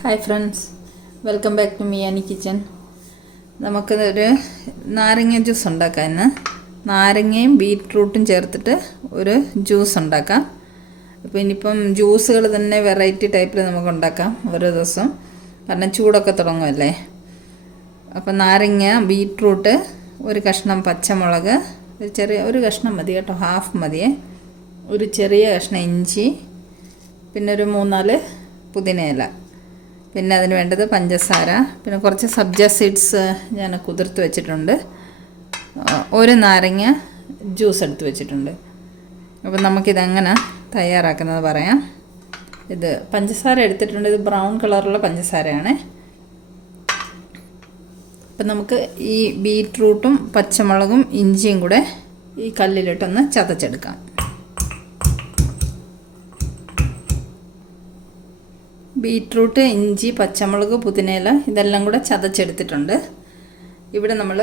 Hi friends, welcome back to മിയാനി kitchen. നമുക്കൊരു നാരങ്ങ ജ്യൂസ് ഉണ്ടാക്കാം. ഇന്ന് നാരങ്ങയും ബീറ്റ്റൂട്ടും ചേർത്തിട്ട് ഒരു ജ്യൂസ് ഉണ്ടാക്കാം. അപ്പോൾ ഇനിയിപ്പം ജ്യൂസുകൾ തന്നെ വെറൈറ്റി ടൈപ്പിൽ നമുക്ക് ഉണ്ടാക്കാം ഓരോ ദിവസവും, കാരണം ചൂടൊക്കെ തുടങ്ങുമല്ലേ. അപ്പം നാരങ്ങ, ബീറ്റ്റൂട്ട്, ഒരു കഷ്ണം പച്ചമുളക്, ഒരു കഷ്ണം മതി കേട്ടോ, ഹാഫ് മതിയേ, ഒരു ചെറിയ കഷ്ണം ഇഞ്ചി, പിന്നെ ഒരു 3-4 പുതിനയില, പിന്നെ അതിന് വേണ്ടത് പഞ്ചസാര, പിന്നെ കുറച്ച് സബ്ജ സീഡ്സ് ഞാൻ കുതിർത്ത് വെച്ചിട്ടുണ്ട്, ഒരു നാരങ്ങ ജ്യൂസ് എടുത്ത് വെച്ചിട്ടുണ്ട്. അപ്പോൾ നമുക്കിതെങ്ങനെ തയ്യാറാക്കുന്നത് പറയാം. ഇത് പഞ്ചസാര എടുത്തിട്ടുണ്ട്, ഇത് ബ്രൗൺ കളറുള്ള പഞ്ചസാരയാണ്. അപ്പം നമുക്ക് ഈ ബീറ്റ്റൂട്ടും പച്ചമുളകും ഇഞ്ചിയും കൂടെ ഈ കല്ലിലിട്ടൊന്ന് ചതച്ചെടുക്കാം. ബീറ്റ്റൂട്ട്, ഇഞ്ചി, പച്ചമുളക്, പുതിനയില ഇതെല്ലാം കൂടെ ചതച്ചെടുത്തിട്ടുണ്ട്. ഇവിടെ നമ്മൾ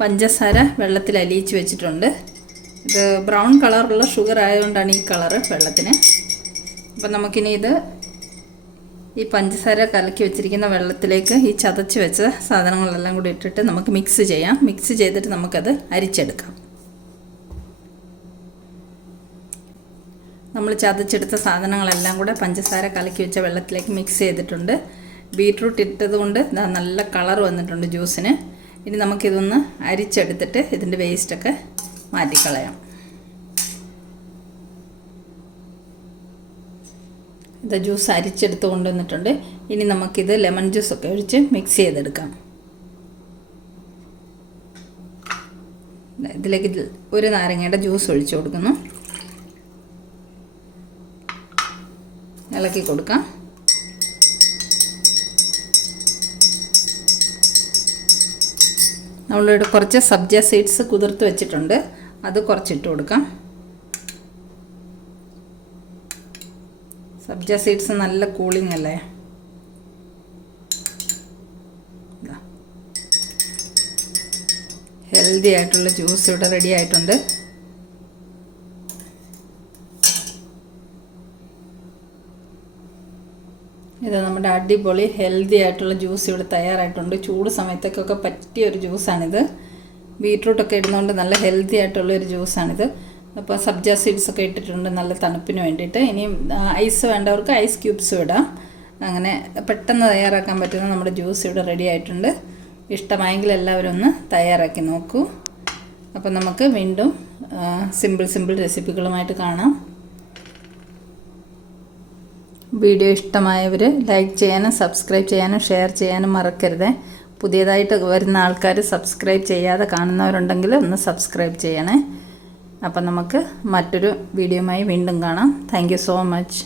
പഞ്ചസാര വെള്ളത്തിൽ അലിയിച്ച് വെച്ചിട്ടുണ്ട്. ഇത് ബ്രൗൺ കളറുള്ള ഷുഗർ ആയതുകൊണ്ടാണ് ഈ കളറ് വെള്ളത്തിന്. അപ്പം നമുക്കിനി ഈ പഞ്ചസാര കലക്കി വെച്ചിരിക്കുന്ന വെള്ളത്തിലേക്ക് ഈ ചതച്ച് വെച്ച സാധനങ്ങളെല്ലാം കൂടി ഇട്ടിട്ട് നമുക്ക് മിക്സ് ചെയ്യാം. മിക്സ് ചെയ്തിട്ട് നമുക്കത് അരിച്ചെടുക്കാം. നമ്മൾ ചതച്ചെടുത്ത സാധനങ്ങളെല്ലാം കൂടെ പഞ്ചസാര കലക്കി വെച്ച വെള്ളത്തിലേക്ക് മിക്സ് ചെയ്തിട്ടുണ്ട്. ബീറ്റ്റൂട്ട് ഇട്ടത് കൊണ്ട് നല്ല കളർ വന്നിട്ടുണ്ട് ജ്യൂസിന്. ഇനി നമുക്കിതൊന്ന് അരിച്ചെടുത്തിട്ട് ഇതിൻ്റെ വേസ്റ്റൊക്കെ മാറ്റിക്കളയാം. ഇത് ജ്യൂസ് അരിച്ചെടുത്ത് കൊണ്ടുവന്നിട്ടുണ്ട്. ഇനി നമുക്കിത് ലെമൺ ജ്യൂസൊക്കെ ഒഴിച്ച് മിക്സ് ചെയ്തെടുക്കാം. ഇതിലേക്ക് ഒരു നാരങ്ങയുടെ ജ്യൂസ് ഒഴിച്ചു കൊടുക്കുന്നു. ഇളക്കി കൊടുക്കാം. നമ്മളിവിടെ കുറച്ച് സബ്ജ സീഡ്സ് കുതിർത്ത് വെച്ചിട്ടുണ്ട്, അത് കുറച്ചിട്ട് കൊടുക്കാം. സബ്ജ സീഡ്സ് നല്ല കൂളിംഗ് അല്ലേ. ഹെൽത്തി ആയിട്ടുള്ള ജ്യൂസ് ഇവിടെ റെഡി ആയിട്ടുണ്ട്. ഇത് നമ്മുടെ അടിപൊളി ഹെൽത്തി ആയിട്ടുള്ള ജ്യൂസ് ഇവിടെ തയ്യാറായിട്ടുണ്ട്. ചൂട് സമയത്തേക്കൊക്കെ പറ്റിയ ഒരു ജ്യൂസാണിത്. ബീറ്റ്റൂട്ടൊക്കെ ഇടുന്നതുകൊണ്ട് നല്ല ഹെൽത്തി ആയിട്ടുള്ളൊരു ജ്യൂസാണിത്. അപ്പോൾ സബ്ജ സീഡ്സൊക്കെ ഇട്ടിട്ടുണ്ട് നല്ല തണുപ്പിന് വേണ്ടിയിട്ട്. ഇനിയും ഐസ് വേണ്ടവർക്ക് ഐസ് ക്യൂബ്സും ഇടാം. അങ്ങനെ പെട്ടെന്ന് തയ്യാറാക്കാൻ പറ്റുന്ന നമ്മുടെ ജ്യൂസ് ഇവിടെ റെഡി ആയിട്ടുണ്ട്. ഇഷ്ടമായെങ്കിൽ എല്ലാവരും ഒന്ന് തയ്യാറാക്കി നോക്കൂ. അപ്പോൾ നമുക്ക് വീണ്ടും സിമ്പിൾ റെസിപ്പികളുമായിട്ട് കാണാം. വീഡിയോ ഇഷ്ടമായവർ ലൈക്ക് ചെയ്യാനും സബ്സ്ക്രൈബ് ചെയ്യാനും ഷെയർ ചെയ്യാനും മറക്കരുത്. പുതിയതായിട്ട് വരുന്ന ആൾക്കാർ സബ്സ്ക്രൈബ് ചെയ്യാതെ കാണുന്നവരുണ്ടെങ്കിൽ ഒന്ന് സബ്സ്ക്രൈബ് ചെയ്യണേ. അപ്പം നമുക്ക് മറ്റൊരു വീഡിയോയുമായി വീണ്ടും കാണാം. Thank you so much.